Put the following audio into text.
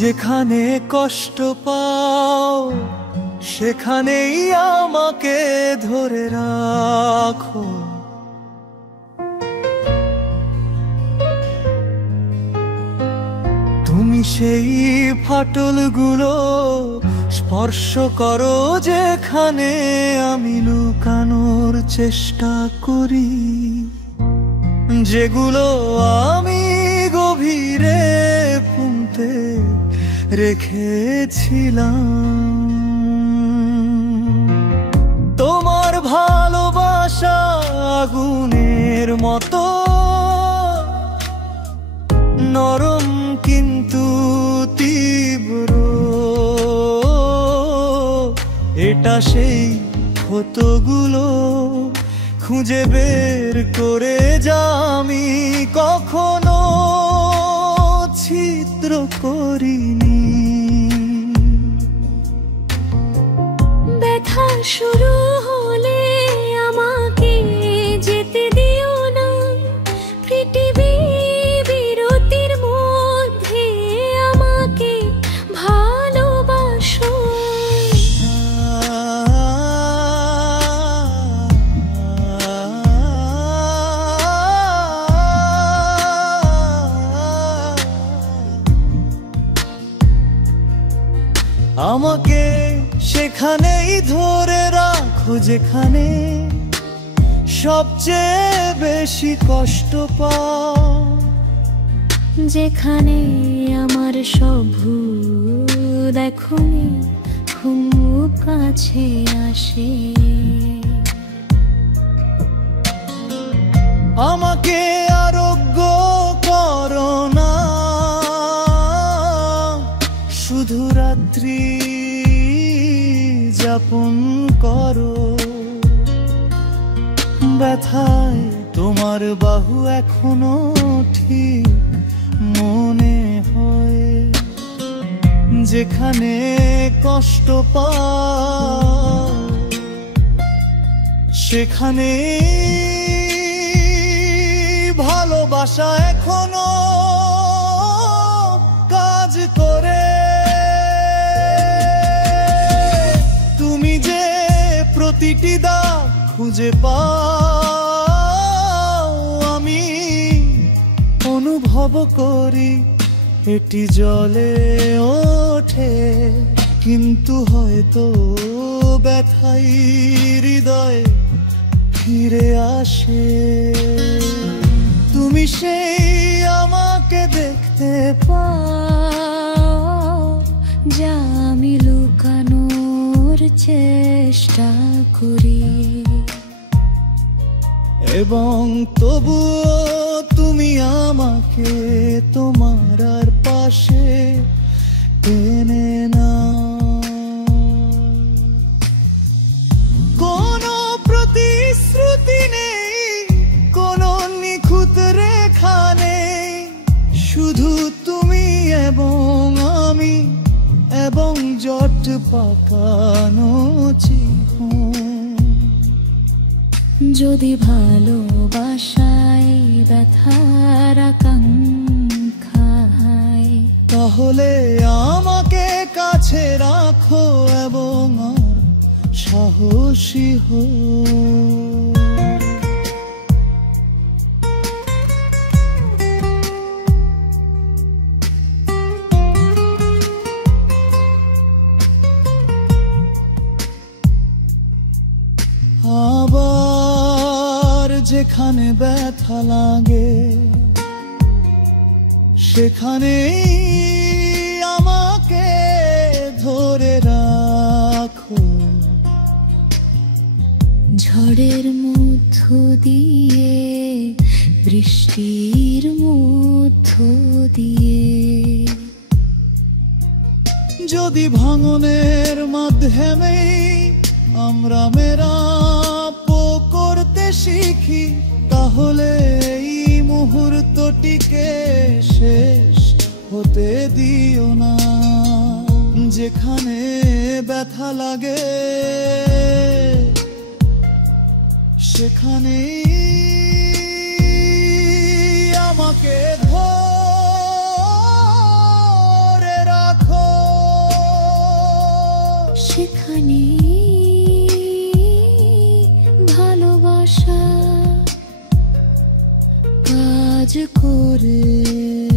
যেখানে কষ্ট পাও সেখানেই আমাকে ধরে রাখো। তুমি সেই ফাটলগুলো স্পর্শ করো যেখানে আমি লুকানোর চেষ্টা করি, যেগুলো আমি গভীরে পুঁতে রেখেছিলাম। তোমার ভালোবাসা আগুনের মতো নরম কিন্তু তীব্র, এটা সেই ক্ষতগুলো খুঁজে বের করে যা আমি কখনো ছিদ্র করিনি। ব্যথা শুরু হলে আমাকে যেতে দিও না, পৃথিবী বিরতির মধ্যে আমাকে ভালোবাসো। আমাকে সেখানেই ধরে রাখো যেখানে সবচেয়ে বেশি কষ্ট পাও, যেখানে আমার সব ভুল এখনই খুব কাছে আসে। আমাকে আরোগ্য করো না, শুধু রাত্রি যাপন করো। ব্যথায় তোমার বাহু এখনো ঠিক মনে হয়, যেখানে কষ্ট পাও সেখানে ভালোবাসা এখনো কাজ করে। তুমি যে প্রতিটি দাগ খুঁজে পাও, আমি অনুভব করি এটি জ্বলে ওঠে, কিন্তু হয়তো ব্যথাই হৃদয়ে ফিরে আসে। তুমি সেই আমাকে দেখতে পাও যা আমি লুকানোর চেষ্টা করি, এবং তবুও তুমি আমাকে তোমার আর পাশে টেনে না। কোনো প্রতিশ্রুতি নেই, কোনো নিখুঁত রেখা নেই, শুধু তুমি এবং আমি এবং জট পাকানো চিহ্ন। যদি ভালোবাসায় ব্যথার আকাঙ্ক্ষায়, তাহলে আমাকে কাছে রাখো এবং সাহসী হো। আবার যেখানে ব্যথা লাগে সেখানেই আমাকে ধরে রাখো। ঝড়ের মধ্য দিয়ে, বৃষ্টির মধ্য দিয়ে, যদি ভাঙনের মাধ্যমে আমরা মেরাপ করতে শিখি, তাহলে এই মুহূর্তটিকে শেষ হতে দিও না। যেখানে ব্যথা লাগে সেখানেই আমাকে ধরে রাখ। সেখানে ভালোবাসা কাজ করে।